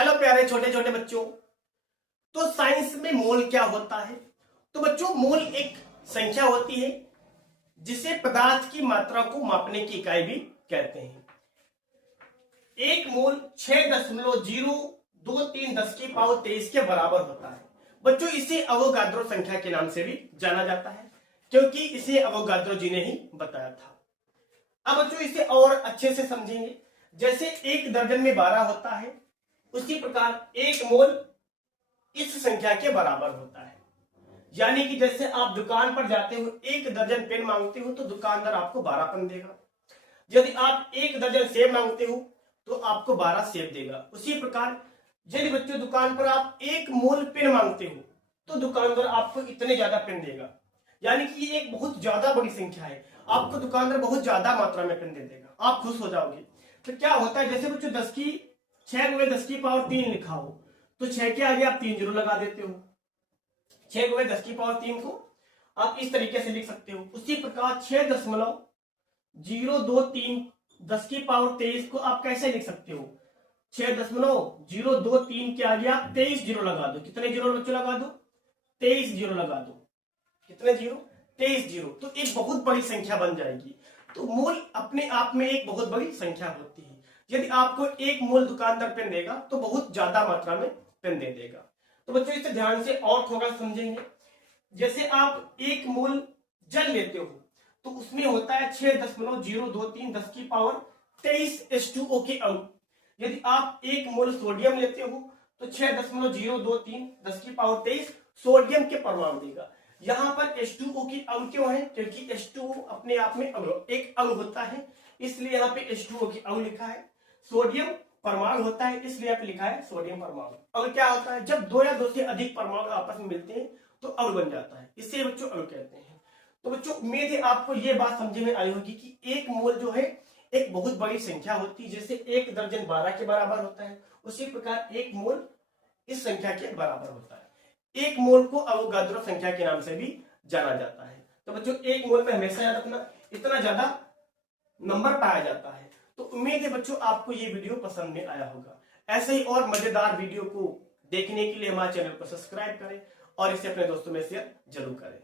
Hello प्यारे छोटे छोटे बच्चों। तो साइंस में मोल क्या होता है? तो बच्चों, मोल एक संख्या होती है जिसे पदार्थ की मात्रा को मापने की इकाई भी कहते हैं। एक मोल 6.023 के बराबर होता है। बच्चों, इसे अवोगाद्रो संख्या के नाम से भी जाना जाता है क्योंकि इसे अवोगाद्रो जी ने ही बताया था। अब बच्चों, इसे और अच्छे से समझेंगे। जैसे एक दर्जन में 12 होता है, उसी प्रकार एक मोल इस संख्या के बराबर होता है। यानी कि जैसे आप दुकान पर जाते हो, एक दर्जन पेन मांगते हो तो दुकानदार आपको 12 पेन देगा। यदि आप एक दर्जन सेब मांगते हो तो आपको 12 सेब देगा। उसी प्रकार यदि बच्चों दुकान पर आप एक मोल पेन मांगते हो तो दुकानदार आपको इतने ज्यादा पेन देगा। यानी कि ये एक बहुत ज्यादा बड़ी संख्या है, आपको दुकानदार बहुत ज्यादा मात्रा में पेन दे देगा, आप खुश हो जाओगे। तो क्या होता है, जैसे बच्चों 6 गुणे 10 की पावर 3 लिखा हो तो 6 के आगे आप 3 जीरो लगा देते हो। 6 गुणे 10 की पावर 3 को आप इस तरीके से लिख सकते हो। उसी प्रकार 6.023 10 की पावर 23 को आप कैसे लिख सकते हो? 6.023 के आगे आप 23 जीरो लगा दो। कितने जीरो बच्चों लगा दो? 23 जीरो लगा दो। कितने जीरो? 23 जीरो। तो एक बहुत बड़ी संख्या बन जाएगी। तो मोल अपने आप में एक बहुत बड़ी संख्या होती है। यदि आपको एक मोल दुकानदार पेन देगा तो बहुत ज्यादा मात्रा में पेन दे देगा। तो बच्चों, इसे ध्यान से और थोड़ा समझेंगे। जैसे आप एक मोल जल लेते हो तो उसमें होता है 6.023 10 की पावर 23 H2O के अणु। यदि आप एक मोल सोडियम लेते हो तो 6.023 10 की पावर 23 सोडियम के परमाणु देगा। यहाँ पर H2O की अणु क्यों है? क्योंकि H2O अपने आप में एक अणु होता है, इसलिए यहाँ पे H2O की अणु लिखा है। सोडियम परमाणु होता है, इसलिए यहाँ पे लिखा है सोडियम परमाणु। और क्या होता है, जब दो या दो से अधिक परमाणु आपस में मिलते हैं तो अणु बन जाता है, इससे बच्चों अणु कहते हैं। तो बच्चों, उम्मीद है आपको ये बात समझ में आई होगी कि एक मोल जो है एक बहुत बड़ी संख्या होती है। जैसे एक दर्जन 12 के बराबर होता है, उसी प्रकार एक मोल इस संख्या के बराबर होता है। एक मोल को अवोगाद्रो संख्या के नाम से भी जाना जाता है। तो बच्चों, एक मोल में हमेशा याद रखना इतना ज्यादा नंबर पाया जाता है। तो उम्मीद है बच्चों आपको ये वीडियो पसंद में आया होगा। ऐसे ही और मजेदार वीडियो को देखने के लिए हमारे चैनल को सब्सक्राइब करें और इसे अपने दोस्तों में शेयर जरूर करें।